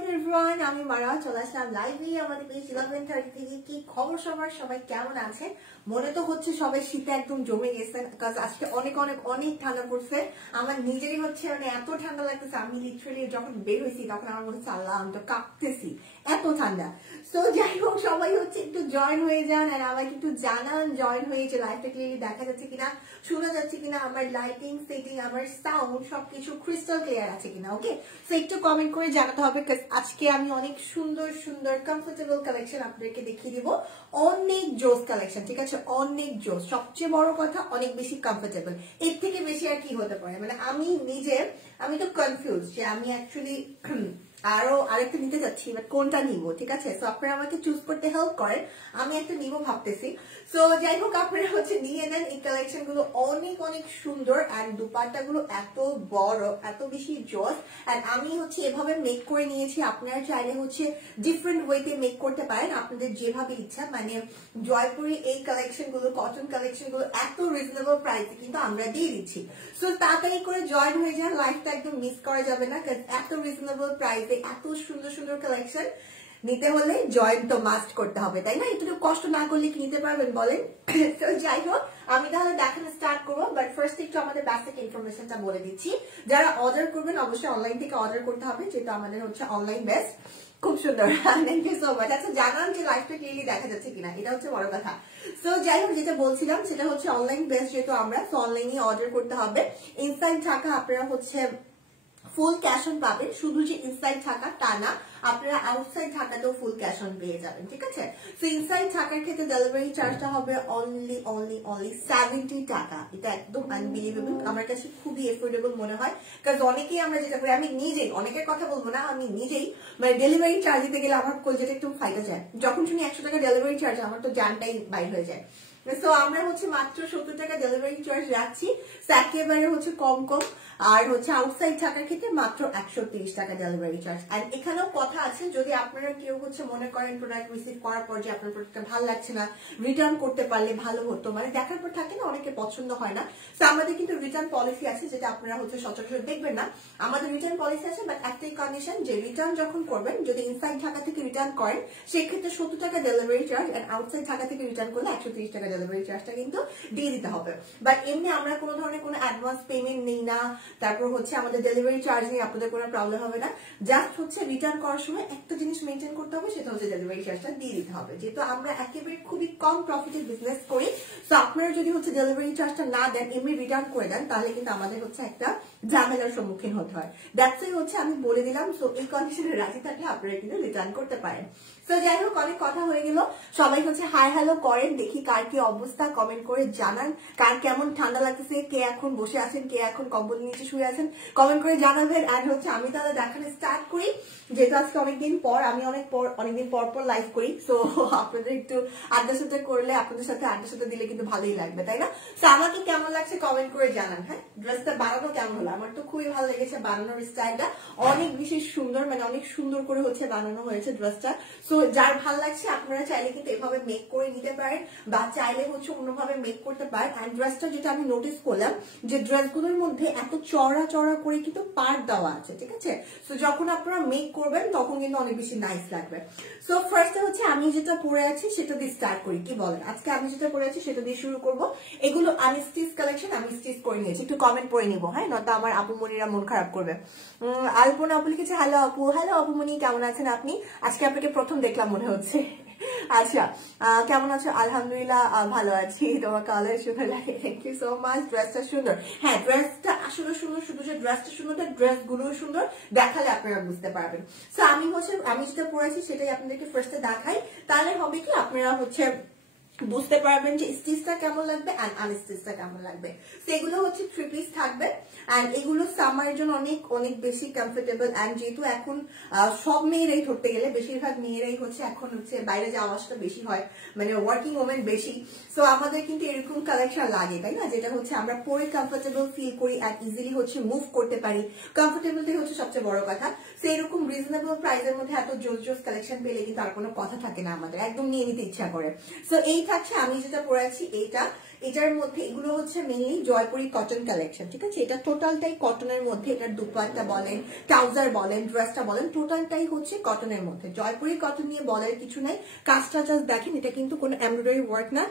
আলাইকুম এভরিওয়ান, আমি মারা চলে আসলাম লাইভে আমাদের পেজ 11:30 থেকে। কি খবর সবার, সবাই কেমন আছে? মনে তো হচ্ছে সবাই শীতে একদম জমে গেছেন, কারণ আজকে অনেক অনেক অনেক ঠান্ডা পড়ছে। আমার নিজেরই হচ্ছে মানে এত ঠান্ডা লাগতেছে, আমি লিটারালি যখন বের হয়েছি তখন আমার মনে হচ্ছে আল্লাহ আমি তো কাঁপতেছি, এত ঠান্ডা। সো যাই হোক, সবাই হচ্ছে একটু জয়েন হয়ে যান আর আমাকে একটু জানান জয়েন হয়ে যে লাইভটা ক্লিয়ারলি দেখা যাচ্ছে কিনা, শোনা যাচ্ছে কিনা, আমার লাইটিং সেটিং, আমার সাউন্ড সবকিছু ক্রিস্টাল ক্লিয়ার আছে কিনা। ওকে, সো একটু কমেন্ট করে জানাতে হবে। আজকে আমি অনেক সুন্দর সুন্দর কমফোর্টেবল কালেকশন আপনাদেরকে দেখিয়ে দিব, অনেক জোস কালেকশন, ঠিক আছে? অনেক জোস, সবচেয়ে বড় কথা অনেক বেশি কমফোর্টেবল। এর থেকে বেশি আর কি হতে পারে? মানে আমি তো কনফিউজ যে আমি অ্যাকচুয়ালি আরো আরেকটা নিতে যাচ্ছি, বাট কোনটা নিব, ঠিক আছে? সো আপনারা আমাকে চুজ করতে হেল্প করেন, আমি একটা নিব ভাবতেছি। সো যাই হোক, আপনারা হচ্ছে নিয়ে নেন। এই কালেকশন গুলো অনেক অনেক সুন্দর অ্যান্ড দুপাট্টা গুলো এত বড়, এত বেশি জোস। অ্যান্ড আমি হচ্ছে এভাবে মেক করে নিয়েছি, আপনারা চাইলে হচ্ছে ডিফারেন্ট ওয়েতে মেক করতে পারেন আপনাদের যেভাবে ইচ্ছা। মানে জয়পুরি এই কালেকশন গুলো, কটন কালেকশন গুলো এত রিজনেবল প্রাইসে কিন্তু আমরা দিয়ে দিচ্ছি। সো তাড়াতাড়ি করে জয়েন হয়ে যান, লাইফটা একদম মিস করা যাবে না, কারণ এত রিজনেবল প্রাইসে এত সুন্দর সুন্দর কালেকশন নিতে হলে জয়েন তো মাস্ট করতে হবে, তাই না? একটু কষ্ট না করলে কি নিতে পারবেন বলেন? তো যাই হোক, আমি তাহলে দেখানো স্টার্ট করবো, বাট ফার্স্ট একটু আমাদের বেসিক ইনফরমেশনটা বলে দিচ্ছি। যারা অর্ডার করবেন অবশ্যই অনলাইন থেকে অর্ডার করতে হবে, যেটা আমাদের হচ্ছে অনলাইন বেস্ট। খুব সুন্দর, থ্যাংক ইউ সো মাচ। আচ্ছা, জানান যে লাইভটা ক্লিয়ারলি দেখা যাচ্ছে কিনা, এটা হচ্ছে বড় কথা। সো যাই হোক, যেটা বলছিলাম সেটা হচ্ছে অনলাইন বেস্ট, যেহেতু আমরা তো অনলাইনে অর্ডার করতে হবে। ইনসাইড ঢাকা আপনারা হচ্ছে ফুল ক্যাশ অন পাবেন, শুধু যে ইনসাইড ঢাকা তা না, আপনারা আউটসাইড ঢাকাতেও ফুল ক্যাশ অন পেয়ে যাবেন, ঠিক আছে? তো ইনসাইড ঢাকার ক্ষেত্রে ডেলিভারি চার্জটা হবে অনলি 70 টাকা। এটা একদম আনবিলিভেবল, আমার কাছে খুবই এফোর্ডেবল মনে হয়। কারণ অনেকেই আমরা যেটা করি, আমি নিজেই, অনেকের কথা বলবো না, আমি নিজেই মানে ডেলিভারি চার্জ দিতে গেলে আমার কলজেটা একটু ফাইটা যায়। যখন শুনি 100 টাকা ডেলিভারি চার্জ, আমার তো জানটাই বাইর হয়ে যায়। তো আমরা হচ্ছে মাত্র 70 টাকা ডেলিভারি চার্জ রাখছি, একেবারে হচ্ছে কম কম। আর হচ্ছে আউটসাইড ঢাকার ক্ষেত্রে মাত্র 130 টাকা ডেলিভারি চার্জ। আর এখানেও কথা আছে, যদি আপনারা কেউ হচ্ছে মনে করেন প্রোডাক্ট রিসিভ করার পর যে আপনার প্রোডাক্টটা ভালো লাগছে না, রিটার্ন করতে পারলে ভালো হতো, মানে দেখার পর থাকে না অনেকে পছন্দ হয় না। তো আমাদের কিন্তু রিটার্ন পলিসি আছে, যেটা আপনারা হচ্ছে সচরাচর দেখবেন না। আমাদের রিটার্ন পলিসি আছে, বাট একটাই কন্ডিশন, যে রিটার্ন যখন করবেন, যদি ইনসাইড ঢাকা থেকে রিটার্ন করেন সেক্ষেত্রে 70 টাকা ডেলিভারি চার্জ, আর আউটসাইড ঢাকা থেকে রিটার্ন করলে 130 টাকা ডেলিভারি চার্জটা কিন্তু দিয়ে দিতে হবে। বাট এমনি আমরা কোনো ধরনের কোনো অ্যাডভান্স পেমেন্ট নেই না, তারপর হচ্ছে আমাদের ডেলিভারি চার্জ নিয়ে আপনাদের কোনো প্রবলেম হবে না। জাস্ট হচ্ছে রিটার্ন করার সময় একটা জিনিস মেনটেন করতে হবে, সেটা হচ্ছে ডেলিভারি চার্জটা দিয়ে দিতে হবে। যেহেতু আমরা একেবারে খুবই কম প্রফিটের বিজনেস করি, তো আপনারা যদি হচ্ছে ডেলিভারি চার্জটা না দেন, এমনি রিটার্ন করে দেন, তাহলে কিন্তু আমাদের হচ্ছে একটা ঝামেলার সম্মুখীন হতে হয়। দ্যাটস ওয়াই হচ্ছে আমি বলে দিলাম। সো এই কন্ডিশনে রাজি থাকলে আপনারা কিন্তু রিটার্ন করতে পারেন। তো যাই হোক, অনেক কথা হয়ে গেল, সবাই হচ্ছে হাই হ্যালো করেন, দেখি কার কি অবস্থা, কমেন্ট করে জানান কার কেমন ঠান্ডা লাগতেছে, কে এখন বসে আছেন, কে এখন কম্বল নিচে শুয়ে আছেন, কমেন্ট করে জানাবেন। আর হচ্ছে আমি তাহলে দেখানো স্টার্ট করি, যেহেতু আজকে অনেকদিন পর, আমি অনেকদিন পর পর লাইভ করি। সো আপনাদের একটু আড্ডা সাথে করলে, আপনাদের সাথে আড্ডা সাথে দিলে কিন্তু ভালোই লাগবে, তাই না? তো আমাকে কেমন লাগছে কমেন্ট করে জানান। হ্যাঁ, ড্রেসটা বানানো কেমন হলো? আমার তো খুবই ভালো লেগেছে, বানানোর স্টাইলটা অনেক বেশি সুন্দর, মানে অনেক সুন্দর করে হচ্ছে বানানো হয়েছে ড্রেসটা। সো যার ভালো লাগছে আপনারা চাইলে কিন্তু এভাবে মেক করে নিতে পারেন, বা চাইলে হচ্ছে অন্যভাবে মেক করতে পারেন। অ্যান্ড ড্রেসটা যেটা আমি নোটিস করলাম, যে ড্রেসগুলোর মধ্যে এত চড়া চড়া করে কিন্তু পার্ট দেওয়া আছে, ঠিক আছে? সো যখন আপনারা মেক করবেন তখন কিন্তু অনেক বেশি নাইস লাগবে। সো ফার্স্টে হচ্ছে আমি যেটা পরে আছি সেটা দিয়ে স্টার্ট করি, কি বলেন? আজকে আমি যেটা পরে আছি সেটা দিয়ে শুরু করবো। এগুলো আনস্টিচ কালেকশন, আমি স্টিচ করে নিয়েছি, একটু কমেন্ট পড়ে নিবো, হ্যাঁ, নয়তো আমার আপুমনিরা মন খারাপ করবে। আলপনা আপু লিখেছে হ্যালো আপু। হ্যালো আপুমনি, কেমন আছেন আপনি? আজকে আপনাকে প্রথম দেখলাম মনে হচ্ছে। আচ্ছা, কেমন আছো? আলহামদুলিল্লাহ ভালো আছি, তোমার কালার সুন্দর লাগে, থ্যাংক ইউ সো মাচ। ড্রেসটা সুন্দর, হ্যাঁ ড্রেসটা আসলে সুন্দর, শুধু যে ড্রেসটা সুন্দর, ড্রেস গুলো সুন্দর, দেখালে আপনারা বুঝতে পারবেন। সো আমি যেটা পরেছি সেটাই আপনাদেরকে ফার্স্টে দেখাই, তাহলে হবে কি আপনারা হচ্ছে বুঝতে পারবেন যে স্টিচটা কেমন লাগবে আর আনস্টিচটা কেমন লাগবে। সেগুলো হচ্ছে 3 পিস থাকবে, এন্ড এগুলো সামারের জন্য অনেক অনেক বেশি কমফোর্টেবল। এন্ড যেহেতু এখন সব মেয়েরাই ধরতে গেলে, বেশিরভাগ মেয়েরাই হচ্ছে এখন হচ্ছে বাইরে যাওয়া আসাটা বেশি হয়, মানে ওয়ার্কিং ওমেন বেশি। সো আমাদের কিন্তু এরকম কালেকশন লাগে, তাই না? যেটা হচ্ছে আমরা পরে কমফোর্টেবল ফিল করি আর ইজিলি হচ্ছে মুভ করতে পারি। কমফোর্টেবলটাই হচ্ছে সবচেয়ে বড় কথা। সো এরকম রিজনেবল প্রাইসের মধ্যে এত জোস জোস কালেকশন পেলে কিন্তু আর কোনো কথা থাকে না, আমাদের একদম নিয়ে নিতে ইচ্ছা করে। সো এই থাকছে আমি যেটা পরে আছি এটার মধ্যে এগুলো হচ্ছে মেইনলি জয়পুরি কটন কালেকশন, ঠিক আছে? এটা টোটালটাই কটনের মধ্যে, এটার দুপাট্টা বলেন, ট্রাউজার বলেন, ড্রেসটা বলেন, টোটালটাই হচ্ছে কটনের মধ্যে। জয়পুরি কটন নিয়ে বলার কিছু নাই। কাজটা জাস্ট দেখেন, এটা কিন্তু কোনো এমব্রয়ডারি ওয়ার্ক না।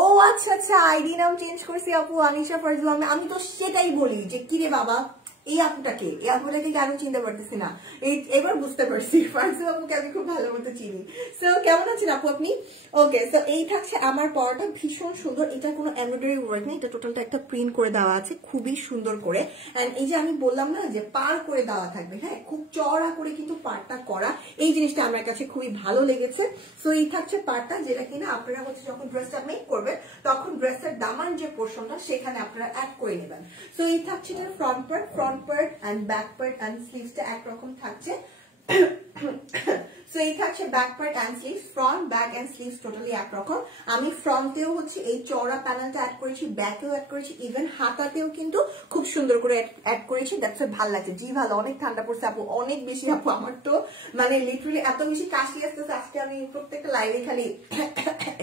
ও আচ্ছা আচ্ছা, আইডি নাম চেঞ্জ করছি আপু, আনিশা ফারজু। আমি তো সেটাই বলি যে কিরে বাবা এই আপুটাকে কেন চিনতে পারতেছি না, এবার বুঝতে পারছি ফারজু আপুকে আমি খুব ভালো মতো চিনি। সো কেমন আছেন আপু আপনি? ওকে, সো এই থাকছে আমার পরাটা, ভীষণ সুন্দর। এটা কোনো এমব্রয়ডারি ওয়ার্ক নেই, এটা টোটালটা একটা প্রিন্ট করে দেওয়া আছে খুবই সুন্দর করে। এন্ড এই যে আমি বললাম না যে পার করে দেওয়া থাকবে, হ্যাঁ খুব চড়া করে কিন্তু পারটা করা, এই জিনিসটা আমার কাছে খুবই ভালো লেগেছে। সো এই থাকছে পারটা, যেটা কিনা আপনারা হচ্ছে যখন ড্রেসটা মেক করবেন তখন ড্রেসের দামান যে পোর্শনটা সেখানে আপনারা অ্যাড করে নেবেন। সো এই থাকছে এটার front part and back part and স্লিভসটা একরকম থাকছে। সো এই থাকছে back part and sleeves, front back and sleeves totally একরকম। আমি ফ্রন্টেও হচ্ছে এই চওড়া প্যানেলটা অ্যাড করেছি, ব্যাকেও অ্যাড করেছি, ইভেন হাতাতেও কিন্তু খুব সুন্দর করে অ্যাড করেছি। দ্যাটস ভালো লাগছে, জি ভালো, অনেক ঠান্ডা পড়ছে আপু, অনেক বেশি আপু। আমার তো মানে লিটারালি এত বেশি কাশি আসতেছে আজকে, আমি প্রত্যেকটা লাইভে খালি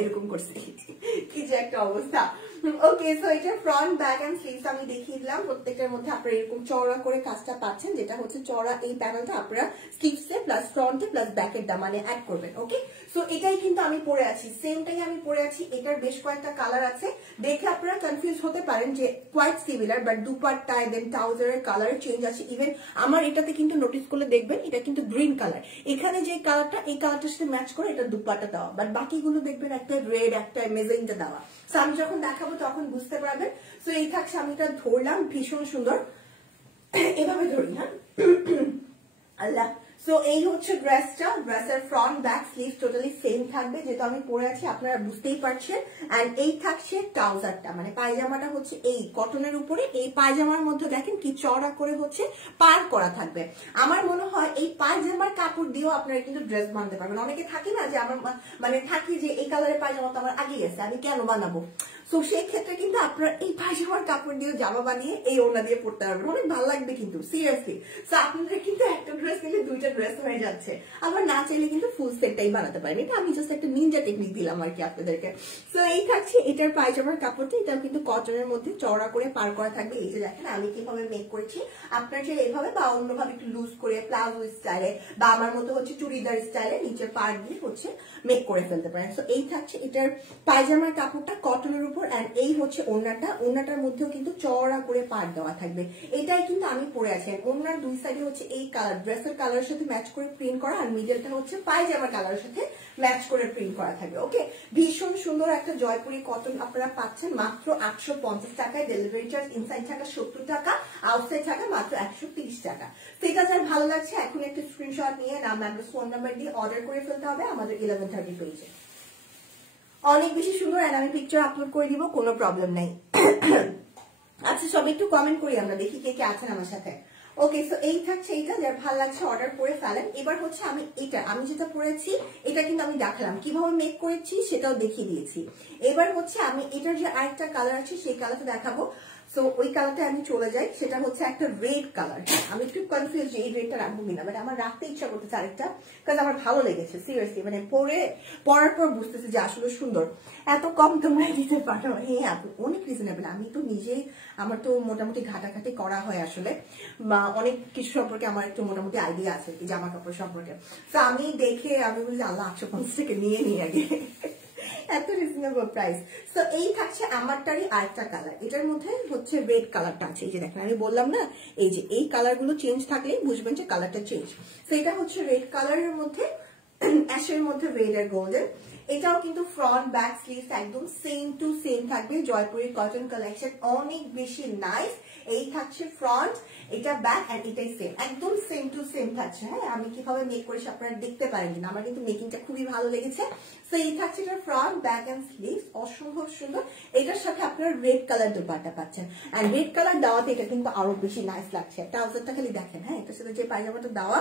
এরকম করছি, কি যে একটা অবস্থা। ওকে, সো এটা ফ্রন্ট ব্যাক এন্ড স্লিভস আমি দেখিয়ে দিলাম। প্রত্যেকটার মধ্যে আপনারা এরকম চওড়া করে কাজটা পাচ্ছেন, যেটা হচ্ছে চওড়া এই প্যানেলটা আপনারা স্লিভসে প্লাস ফ্রন্টে প্লাস ব্যাকের দামানে অ্যাড করবেন। ওকে, সো এটাই কিন্তু আমি পরে আছি, সেমটাই আমি পরে আছি। এটার বেশ কয়েকটা কালার আছে, দেখে আপনারা কনফিউজ হতে পারেন যে কোয়াইট সিমিলার, বাট দুপাট্টায় দেন ট্রাউজারের কালার চেঞ্জ আছে। ইভেন আমার এটাতে কিন্তু নোটিস করলে দেখবেন এটা কিন্তু গ্রিন কালার, এখানে যে কালারটা এই কালারটার সাথে ম্যাচ করে এটা দুপাট্টা দেওয়া, বাট বাকিগুলো দেখবেন একটা রেড একটা মেজেন্টা দেওয়া। সো আমি যখন দেখাবো তখন বুঝতে পারবেন। সো এই থাকছে, আমি এটা ধরলাম, ভীষণ সুন্দর, এভাবে ধরি, হ্যাঁ আল্লাহ। সো এই হচ্ছে ড্রেসটা, ড্রেসের front back sleeve totally same থাকবে, যেহেতু আমি পরে আছি আপনারা বুঝতেই পারছেন। এন্ড এই থাকছে ট্রাউজারটা, মানে পায়জামাটা হচ্ছে এই কটনের উপরে, এই পায়জামার মধ্যে দেখেন কি চওড়া করে হচ্ছে পার করা থাকবে। আমার মনে হয় এই পায়জামার কাপড় দিয়েও আপনারা কিন্তু ড্রেস বানাতে পারবেন। অনেকে থাকি না যে আমার মানে থাকি যে এই কালারের পায়জামা তো আমার আগে গেছে, আমি কেন বানাবো। সো সেই ক্ষেত্রে কিন্তু আপনারা এই পায়জামার কাপড় দিয়ে জামা বানিয়ে এই ওড়না দিয়ে পড়তে পারবেন, অনেক ভালো লাগবে কিন্তু সিরিয়াসলি। সো আপনাদের কিন্তু একটা ড্রেস নিলে দুইটা ড্রেস হয়ে যাচ্ছে, আবার না চাইলে কিন্তু ফুল সেটটাই বানাতে পারেন। এটা আমি জাস্ট একটা নিনজা টেকনিক দিলাম আর কি আপনাদেরকে। সো এই থাকছে এটার পায়জামার কাপড়টা, এটাও কিন্তু কটনের মধ্যে চওড়া করে পার করা থাকবে। এই যে দেখেন আমি কিভাবে মেক করেছি, আপনার যে এইভাবে বা অন্যভাবে একটু লুজ করে প্লাজো স্টাইলে বা আমার মতো হচ্ছে চুড়িদার স্টাইলে নিচে পার দিয়ে হচ্ছে মেক করে ফেলতে পারেন। সো এই থাকছে এটার পায়জামার কাপড়টা কটনের উপর, এন্ড এই হচ্ছে ওড়নাটার মধ্যেও কিন্তু চওড়া করে পার দেওয়া থাকবে। এটাই কিন্তু আমি পরে আছি। ওড়নার দুই সাইডে হচ্ছে এই কালার, ড্রেসের কালারের সাথে ম্যাচ করে প্রিন্ট করা, আর মিডলটা হচ্ছে পায়জামার কালারের সাথে ম্যাচ করে প্রিন্ট করা থাকবে। ওকে, ভীষণ সুন্দর একটা জয়পুরি কটন আপনারা পাচ্ছেন মাত্র 850 টাকায়। ডেলিভারি চার্জ ইনসাইড টাকা 70 টাকা, আউটসাইড টাকা মাত্র 130 টাকা। সেটা যার ভালো লাগছে এখন একটা স্ক্রিনশট নিয়ে নাম অ্যাড্রেস ফোন নাম্বার দিয়ে অর্ডার করে ফেলতে হবে আমাদের 1130 পেজে। অনেক বেশি সুন্দর, আর আমি পিকচার আপলোড করে দিব, কোনো প্রবলেম নাই। আচ্ছা, সবাই একটু কমেন্ট করি, আমরা দেখি কে কে আছেন আমার সাথে। ওকে, সো এই থাকছে এইটা, যার ভালো লাগছে অর্ডার করে ফেলেন। এবার হচ্ছে আমি যেটা পরেছি এটা কিন্তু আমি দেখালাম, কিভাবে মেক করেছি সেটাও দেখিয়ে দিয়েছি। এবার হচ্ছে আমি এটার যে আরেকটা কালার আছে সেই কালারটা দেখাবো। সো ওই কালারটা আমি চলে যাই, সেটা হচ্ছে একটা রেড কালার। আমি একটু কনফিউজ যে এই রেডটা রাখবো কিনা, মানে আমার রাখতে ইচ্ছা করতেছে আরেকটা, কারণ আমার ভালো লেগেছে সিরিয়াসলি, মানে পরার পর বুঝতেছে যে আসলে সুন্দর। এত কম তোমরা দিতে পারো, হ্যাঁ অনেক রিজনেবল। আমি তো নিজেই, আমার তো মোটামুটি ঘাটাঘাটি করা হয় আসলে, বা অনেক কিছু সম্পর্কে আমার একটু মোটামুটি আইডিয়া আছে জামা কাপড় সম্পর্কে। তো আমি দেখে আমি বলি আল্লাহ 850 টাকা নিয়ে নিই আগে, এত রিজনেবল প্রাইস। সো এই থাকছে আমারটারই আরেকটা কালার, এটার মধ্যে হচ্ছে রেড কালারটা আছে। এই যে দেখেন আমি বললাম না, এই যে এই কালার গুলো চেঞ্জ থাকলে বুঝবেন যে কালারটা চেঞ্জ। তো এটা হচ্ছে রেড কালারের মধ্যে, অ্যাশের মধ্যে রেড আর গোল্ডেন। এটাও কিন্তু ফ্রন্ট ব্যাক স্লিভস একদম সেম টু সেম থাকবে, জয়পুরি কটন কালেকশন, অনেক বেশি নাইস। এই থাকছে ফ্রন্ট, এটা ব্যাক, এন্ড এটাই সেম, একদম সেম টু সেম থাকছে। হ্যাঁ, আমি কিভাবে মেক করেছি আপনারা দেখতে পারেন, কিন্তু আমার কিন্তু মেকিংটা খুবই ভালো লেগেছে। সো এই থাকছে এটা ফ্রন্ট ব্যাক এন্ড স্লিভস, অসম্ভব সুন্দর। এটার সাথে আপনারা রেড কালার দুপাট্টা পাচ্ছেন, এন্ড রেড কালার দেওয়াতে এটা কিন্তু আরো বেশি নাইস লাগছে। ট্রাউজারটা খালি দেখেন, হ্যাঁ এটার সাথে যে পায়জামাটা দেওয়া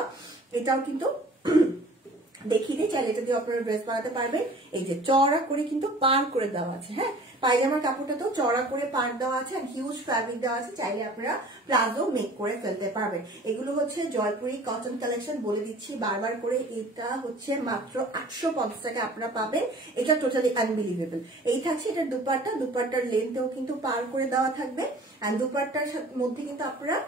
এটাও কিন্তু দেখিয়ে দিই, চাইলে এটা দিয়ে আপনারা ড্রেস বানাতে পারবেন। এই যে চওড়া করে কিন্তু পার করে দেওয়া আছে, হ্যাঁ পায়জামার কাপড়টাতেও চওড়া করে পার দেওয়া আছে, হিউজ ফ্যাব্রিক দেওয়া আছে, চাইলে আপনারা প্লাজো মেক করে ফেলতে পারবেন। এগুলো হচ্ছে জয়পুরি কটন কালেকশন, বলে দিচ্ছি বারবার করে, এটা হচ্ছে মাত্র 850 টাকা আপনারা পাবেন। এটা টোটালি আনবিলিভেবল। এই থাকছে এটার দুপাট্টা, দুপাট্টার লেন্থেও কিন্তু পার করে দেওয়া থাকবে, এন্ড দুপাট্টার মধ্যে কিন্তু আপনারা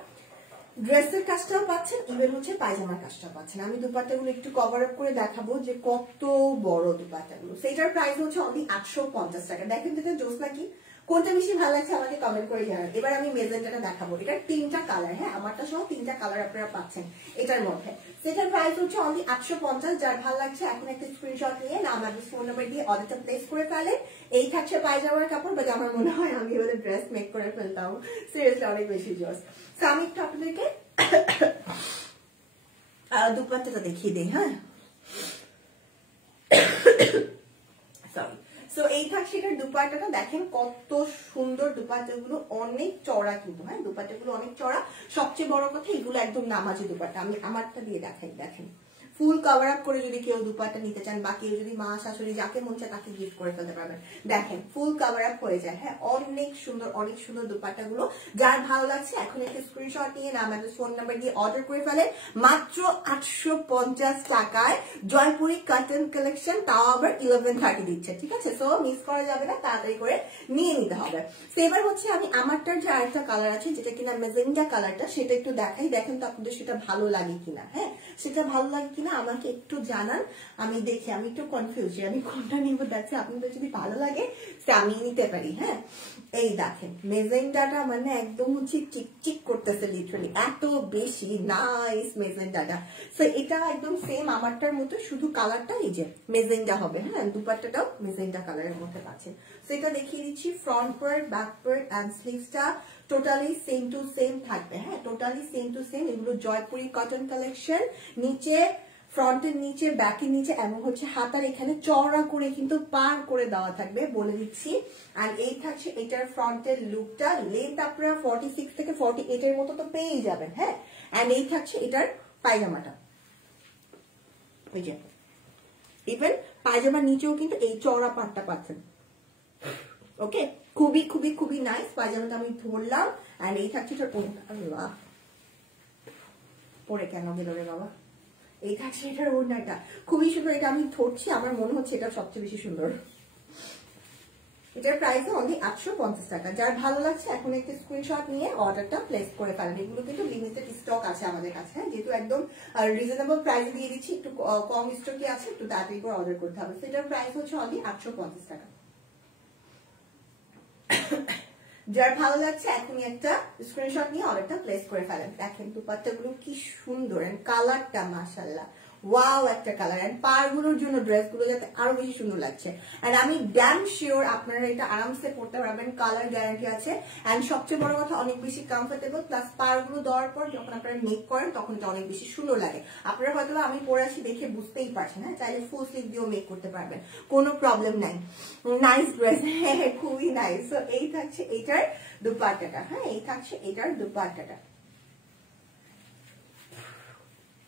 ড্রেসের কাজটাও পাচ্ছেন, ইভেন হচ্ছে পায়জামার কাজটাও পাচ্ছেন। আমি দুপাট্টাগুলো একটু কভার আপ করে দেখাবো যে কত বড় দুপাট্টাগুলো। সেটার প্রাইস হচ্ছে অনলি 850 টাকা। দেখেন তো জোস নাকি, কোনটা বেশি ভালো লাগছে আমাকে কমেন্ট করে জানান। এবার আমি মেজেন্টাটা দেখাবো, এটা 3টা কালার, হ্যাঁ আমারটা সহ 3টা কালার আপনারা পাচ্ছেন এটার মধ্যে। সেটার প্রাইস হচ্ছে অনলি 850। যার ভালো লাগছে এখন একটা স্ক্রিনশট নিয়ে নাম আর ফোন নাম্বার দিয়ে অর্ডারটা প্লেস করে ফেলে। এই থাকছে পায়জামার কাপড়, বাট আমার মনে হয় আমি ওদের ড্রেস মেক করে ফেলতাম, সিরিয়াসলি অনেক বেশি জোস। তো আমি একটু আপনাদেরকে দুপাট্টাটা দেখিয়ে দিই, হ্যাঁ সরি। সো এই থাকছে এটার দুপাট্টাটা, দেখেন কত সুন্দর দুপাট্টাগুলো, অনেক চড়া কিন্তু, হ্যাঁ দুপাট্টাগুলো অনেক চড়া। সবচেয়ে বড় কথা এগুলো একদম নামাজি দুপাট্টা। আমি আমারটা দিয়ে দেখাই, দেখেন ফুল কভার আপ করে যদি কেউ দুপাট্টা নিতে চান, বা কেউ যদি মা শাশুড়ি যাকে মন চায় তাকে গিফট করে ফেলতে পারবেন। দেখেন ফুল কভার আপ হয়ে যায়, হ্যাঁ অনেক সুন্দর দুপাট্টাগুলো। যার ভালো লাগছে এখন একটা স্ক্রিনশট নিয়ে নাম আর ফোন নাম্বার দিয়ে অর্ডার করে ফেলে মাত্র 850 টাকায়। জয়পুরি কটন কালেকশন, তাও আবার 1130 দিচ্ছে, ঠিক আছে? সো মিস করা যাবে না, তাড়াতাড়ি করে নিয়ে নিতে হবে। তো এবার হচ্ছে আমি আমারটার যে আরেকটা কালার আছে, যেটা কিনা মেজেন্টা কালারটা, সেটা একটু দেখাই। দেখেন তো আপনাদের সেটা ভালো লাগে কিনা, হ্যাঁ সেটা ভালো লাগে কিনা আমাকে একটু জানান। আমি দেখি, আমি একটু কনফিউজ আমি কোনটা নিব। দেখছি আপনাদের যদি ভালো লাগে আমি নিতে পারি, হ্যাঁ এই দেখেন মেজেন্টাটা মানে একদম হচ্ছে চিকচিক করতেছে, লিটারালি এত বেশি নাইস মেজেন্টাটা। সো এটা একদম সেম আমারটার মতো, শুধু কালারটা এই যে মেজেন্টা হবে, হ্যাঁ দুপাট্টাটাও মেজেন্টা কালারের মধ্যে পাচ্ছেন। সো এটা দেখিয়ে দিচ্ছি, front part, back part and স্লিভসটা টোটালি সেম টু সেম থাকবে, হ্যাঁ টোটালি সেম টু সেম। এগুলো জয়পুরি কটন কালেকশন। নিচে ফ্রন্টের নিচে, ব্যাকের নিচে এবং হচ্ছে হাতার এখানে চওড়া করে কিন্তু পার করে দেওয়া থাকবে, বলে দিচ্ছি। আর এই থাকছে এটার ফ্রন্টের লুকটা, লেন্থ আপনারা 46 থেকে 48 এর মতো তো পেয়েই যাবেন, হ্যাঁ এন্ড এই থাকছে এটার পায়জামাটা, ওই যে ইভেন পায়জামার নিচেও কিন্তু এই চওড়া পাটটা পাচ্ছেন। ওকে, খুবই খুবই খুবই নাইস। পায়জামাটা আমি ধরলাম এন্ড এই থাকছে এটার পরে কেন গেল রে বাবা, এই থাকছে এটার ওড়নাটা, খুবই সুন্দর। এটা আমি ধরছি, আমার মনে হচ্ছে এটা সবচেয়ে বেশি সুন্দর। এটার প্রাইস অনলি 850 টাকা। যার ভালো লাগছে এখন একটা স্ক্রিনশট নিয়ে অর্ডারটা প্লেস করে ফেলেন। এগুলো কিন্তু লিমিটেড স্টক আছে আমাদের কাছে, যেহেতু একদম রিজনেবল প্রাইস দিয়ে দিচ্ছি, একটু কম স্টকে আছে, একটু তাড়াতাড়ি করে অর্ডার করতে হবে। সেটার প্রাইস হচ্ছে অনলি 850 টাকা। যার ভালো লাগছে এখনই একটা স্ক্রিনশট নিয়ে অর্ডারটা প্লেস করে ফেলেন। দেখেন দুপাট্টাগুলো কি সুন্দর, এন্ড কালারটা মাশাআল্লাহ ওয়াও একটা কালার, এন্ড পারগুলোর জন্য ড্রেসগুলো যাতে আরো বেশি সুন্দর লাগছে। এন্ড আমি ড্যাম শিওর আপনারা এটা আরামসে পড়তে পারবেন, কালার গ্যারান্টি আছে। এন্ড সবচেয়ে বড় কথা অনেক বেশি কমফোর্টেবল, প্লাস পারগুলো দেওয়ার পর যখন আপনারা মেক করেন তখন এটা অনেক বেশি সুন্দর লাগে। আপনারা হয়তো আমি পরে আসি দেখে বুঝতেই পারছেন, হ্যাঁ চাইলে ফুল স্লিভ দিয়েও মেক করতে পারবেন, কোনো প্রবলেম নাই। নাইস ড্রেস, হ্যাঁ খুবই নাইস। সো এই থাকছে এটার দুপাট্টাটা, হ্যাঁ এই থাকছে এটার দুপাট্টাটা।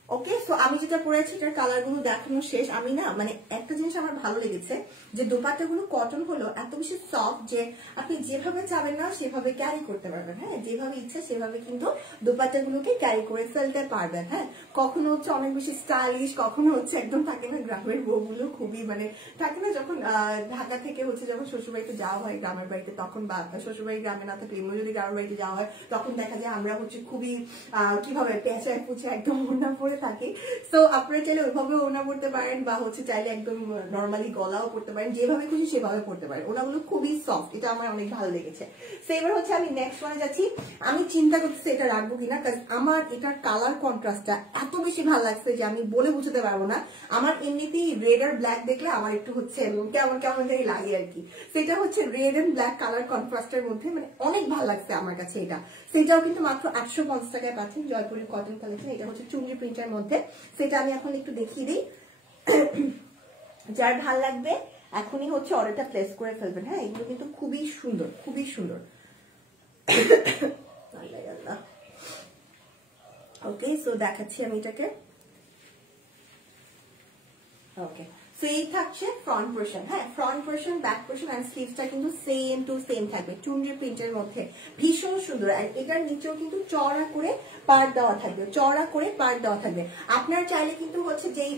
ওকে, সো আমি যেটা পরেছি এটার কালার গুলো দেখানো শেষ। আমি না মানে একটা জিনিস আমার ভালো লেগেছে যে দুপাট্টাগুলো কটন হলো এত বেশি সফট যে আপনি যেভাবে চাবেন না সেভাবে ক্যারি করতে পারবেন, হ্যাঁ যেভাবে ইচ্ছা সেভাবে কিন্তু দুপাট্টাগুলোকে ক্যারি করে ফেলতে পারবেন। হ্যাঁ কখনো হচ্ছে অনেক বেশি স্টাইলিশ, কখনো হচ্ছে একদম থাকে না গ্রামের বউগুলো খুবই মানে থাকে না, যখন ঢাকা থেকে হচ্ছে যখন শ্বশুরবাড়িতে যাওয়া হয় গ্রামের বাড়িতে, তখন বা শ্বশুরবাড়ি গ্রামে না থাকলে এমনি যদি গ্রামের বাড়িতে যাওয়া হয় তখন দেখা যায় আমরা হচ্ছে খুবই কিভাবে পেঁচায় পুছে একদম ওড়না পরে থাকি। সো আপনারা চাইলে ওইভাবে ওড়না পড়তে পারেন, বা হচ্ছে চাইলে একদম নর্মালি গলাও পড়তে পারেন, যেভাবে খুশি সেভাবে পড়তে পারেন। ওনাগুলো খুবই সফট, এটা আমার অনেক ভালো লেগেছে। সো এবার হচ্ছে আমি নেক্সট ওয়ানে যাচ্ছি। আমি চিন্তা করতেছি এটা রাখবো কিনা, কারণ আমার এটার কালার কন্ট্রাস্টটা এত বেশি ভালো লাগছে যে আমি বলে বুঝতে পারবো না। আমার এমনিতেই রেড আর ব্ল্যাক দেখলে আমার একটু হচ্ছে কেমন কেমন জানি লাগে আর কি। সেটা হচ্ছে রেড এন্ড ব্ল্যাক কালার কন্ট্রাস্টের মধ্যে মানে অনেক ভালো লাগছে আমার কাছে এটা। সেটাও কিন্তু মাত্র 850 টাকায় পাচ্ছেন, জয়পুরের কটন কালেকশন। এটা হচ্ছে চুনরি প্রিন্টের মধ্যে। সেটা আমি এখন একটু দেখিয়ে দিই। যার ভাল লাগবে এখনই হচ্ছে অর্ডারটা প্লেস করে ফেলবেন, হ্যাঁ এগুলো কিন্তু খুবই সুন্দর, খুবই সুন্দর। ওকে, সো দেখাচ্ছি আমি এটাকে। ওকে, সো এই থাকছে ফ্রন্ট পোর্শন। হ্যাঁ, front portion, back portion and স্লিভসটা কিন্তু সেম টু সেম থাকবে চুনরি প্রিন্টের মধ্যে, ভীষণ সুন্দর। আর এটার নিচেও কিন্তু চওড়া করে পাড় দেওয়া থাকবে, চওড়া করে পাড় দেওয়া থাকবে। আপনার চাইলে কিন্তু হচ্ছে যেই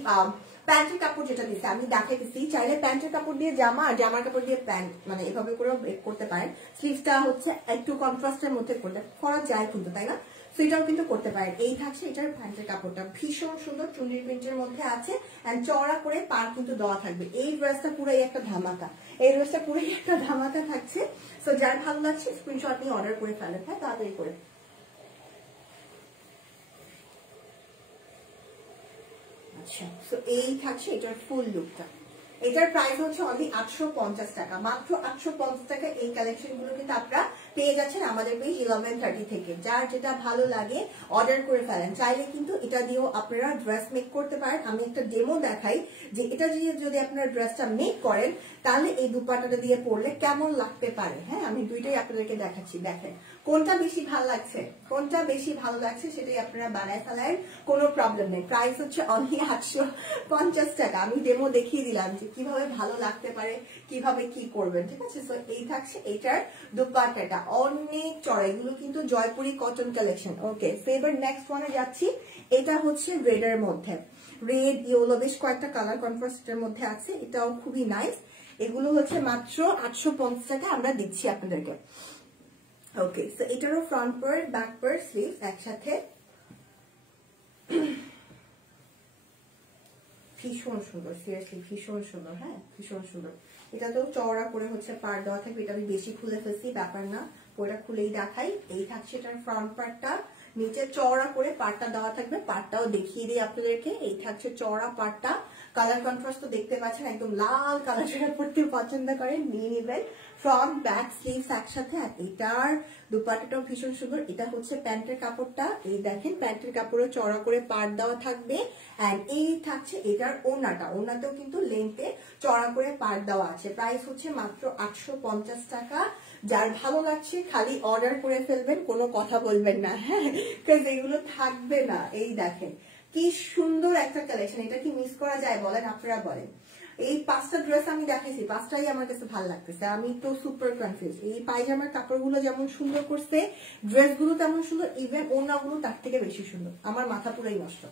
প্যান্টের কাপড় যেটা দিচ্ছে আমি দেখাইতেছি, চাইলে প্যান্টের কাপড় দিয়ে জামা আর জামার কাপড় দিয়ে প্যান্ট মানে এভাবে করে ব্রেক করতে পারেন। স্লিভসটা হচ্ছে একটু কন্ট্রাস্টের মধ্যে করলে করা যায় কিন্তু, তাই না? সেটাও কিন্তু করতে পারেন। এই থাকছে এটার প্যান্টের কাপড়টা, ভীষণ সুন্দর চুনরি প্রিন্টের মধ্যে আছে এন্ড চওড়া করে পার কিন্তু দেওয়া থাকবে। এই ড্রেসটা পুরোই একটা ধামাকা, এই ড্রেসটা পুরোই একটা ধামাকা থাকছে। সো যার ভালো লাগছে স্ক্রিনশট নিয়ে অর্ডার করে ফেলেন, হ্যাঁ তাড়াতাড়ি করে। আচ্ছা, সো এই থাকছে এটার ফুল লুকটা। এটার প্রাইস হচ্ছে অনলি 850 টাকা, মাত্র 850 টাকা। এই কালেকশন গুলো কিন্তু আপনারা পেয়ে যাচ্ছেন আমাদের পেজ 1130 থেকে। যার যেটা ভালো লাগে অর্ডার করে ফেলেন। চাইলে কিন্তু এটা দিয়েও আপনারা ড্রেস মেক করতে পারেন। আমি একটা ডেমো দেখাই যে এটা দিয়ে যদি আপনারা ড্রেসটা মেক করেন তাহলে এই দুপাট্টাটা দিয়ে পরলে কেমন লাগতে পারে। হ্যাঁ, আমি দুইটাই আপনাদেরকে দেখাচ্ছি, দেখেন কোনটা বেশি ভালো লাগছে, কোনটা বেশি ভালো লাগছে সেটাই আপনারা বানায় ফেলেন, কোনো প্রবলেম নেই। প্রাইস হচ্ছে অনলি 850 টাকা। আমি ডেমো দেখিয়ে দিলাম যে কিভাবে ভালো লাগতে পারে, কিভাবে কি করবেন, ঠিক আছে? সো এই থাকছে এটার দুপাট্টাটা, অনেক চড়া। এগুলো কিন্তু জয়পুরি কটন কালেকশন। ওকে, সো এবার নেক্সট ওয়ানে যাচ্ছি। এটা হচ্ছে রেড এর মধ্যে, রেড ইয়েলো বেশ কয়েকটা কালার কন্ট্রাস্টের মধ্যে আছে, এটাও খুবই নাইস। এগুলো হচ্ছে মাত্র 850 টাকা আমরা দিচ্ছি আপনাদেরকে। ওকে, সো এটারও front part, back part, sleeve একসাথে, ভীষণ সুন্দর, সিরিয়াসলি ভীষণ সুন্দর। হ্যাঁ, ভীষণ সুন্দর। এটা তো চওড়া করে হচ্ছে পাড় দেওয়া থাকবে, এটা আমি বেশি খুলে ফেলছি, ব্যাপার না, ওটা খুলেই দেখাই। এই থাকছে এটার ফ্রন্ট পার্টটা, নিচে চওড়া করে পাড়টা দেওয়া থাকবে, পাড়টাও দেখিয়ে দিই আপনাদেরকে। এই থাকছে চওড়া পাড়টা, কালার কন্ট্রাস্ট তো দেখতে পাচ্ছেন, একদম লাল কালার যেটা পড়তে পছন্দ করেন নিয়ে নেবেন। ফ্রন্ট ব্যাক স্লিভস একসাথে। আর এটার দুপাট্টাটাও ভীষণ সুন্দর। এটা হচ্ছে প্যান্টের কাপড়টা, এই দেখেন প্যান্টের কাপড়ে চওড়া করে পাড় দেওয়া থাকবে। এন্ড এই থাকছে এটার ওড়নাটা, ওড়নাতেও কিন্তু লেন্থে চওড়া করে পাড় দেওয়া আছে। প্রাইস হচ্ছে মাত্র 850 টাকা। যার ভালো লাগছে খালি অর্ডার করে ফেলবেন, কোনো কথা বলবেন না, হ্যাঁ, কারণ এগুলো থাকবে না। এই দেখেন কি সুন্দর একটা কালেকশন, এটা কি মিস করা যায় বলেন? আপনারা বলেন। এই 5টা ড্রেস আমি দেখাইছি, 5টাই আমার কাছে ভালো লাগতেছে, আমি তো সুপার কনফিউজ। এই পায়জামার কাপড়গুলো যেমন সুন্দর করছে, ড্রেসগুলো তেমন সুন্দর, ইভেন ওড়নাগুলো তার থেকে বেশি সুন্দর। আমার মাথা পুরাই নষ্ট।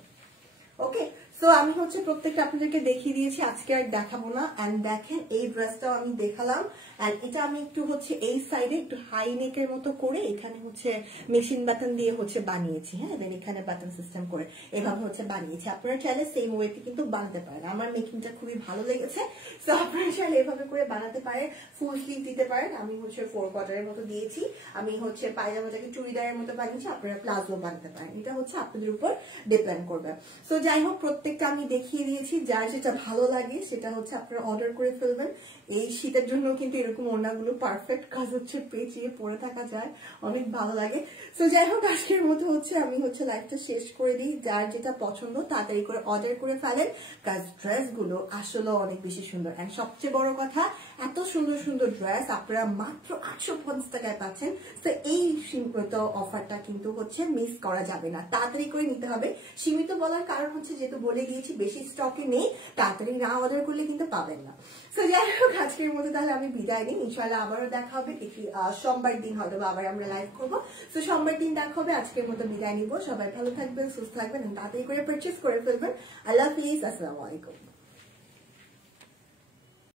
ওকে, সো আমি হচ্ছে প্রত্যেকটা আপনাদেরকে দেখিয়ে দিয়েছি, আজকে আর দেখাবো না। এন্ড দেখেন এই ড্রেসটাও আমি দেখালাম। এন্ড এটা আমি একটু হচ্ছে এই সাইডে একটু হাই নেকের মতো করে এখানে হচ্ছে মেশিন বাটন দিয়ে হচ্ছে বানিয়েছি। হ্যাঁ, দেন এখানে বাটন সিস্টেম করে এভাবে হচ্ছে বানিয়েছি। আপনারা চাইলে সেম ওয়েতে কিন্তু বানাতে পারেন। আমার মেকিংটা খুবই ভালো লেগেছে, সো আপনারা চাইলে এভাবে করে বানাতে পারেন। ফুল স্লিভ দিতে পারেন, আমি হচ্ছে 4 কোয়ার্টারের মতো দিয়েছি। আমি হচ্ছে পায়জামাটাকে চুড়িদারের মতো বানিয়েছি, আপনারা প্লাজো বানাতে পারেন। এটা হচ্ছে আপনাদের উপর ডিপেন্ড করবে। সো যাই হোক, প্রত্যেকটা আমি দেখিয়ে দিয়েছি। যার যেটা ভালো লাগে সেটা হচ্ছে আপনারা অর্ডার করে ফেলবেন। এই শীতের জন্য কিন্তু এরকম ওড়নাগুলো পারফেক্ট, কাজ হচ্ছে পেঁচিয়ে পরে থাকা যায়, অনেক ভালো লাগে। সো যাই হোক, আজকের মতো হচ্ছে আমি হচ্ছে লাইভটা শেষ করে দিই। যার যেটা পছন্দ তাড়াতাড়ি করে অর্ডার করে ফেলেন, কাজ ড্রেসগুলো আসলে অনেক বেশি সুন্দর। এন্ড সবচেয়ে বড় কথা, এত সুন্দর সুন্দর ড্রেস আপনারা মাত্র 850 টাকায় পাচ্ছেন। তো এই সীমিত অফারটা কিন্তু হচ্ছে মিস করা যাবে না, তাড়াতাড়ি করে নিতে হবে। সীমিত বলার কারণ হচ্ছে যেহেতু বলে দিয়েছি বেশি স্টকে নেই, তাড়াতাড়ি না অর্ডার করলে কিন্তু পাবেন না। তো যাই হোক, আজকের মধ্যে তাহলে আমি বিদায় নিই। ইনশাআল্লাহ আবারও দেখা হবে দেখি সোমবার দিন, হয়তো আবার আমরা লাইভ করবো। তো সোমবার দিন দেখা হবে। আজকের মতো বিদায় নিব। সবাই ভালো থাকবেন, সুস্থ থাকবেন, তাড়াতাড়ি করে পারচেস করে ফেলবেন। আল্লাহ হাফিজ, আসসালামু আলাইকুম।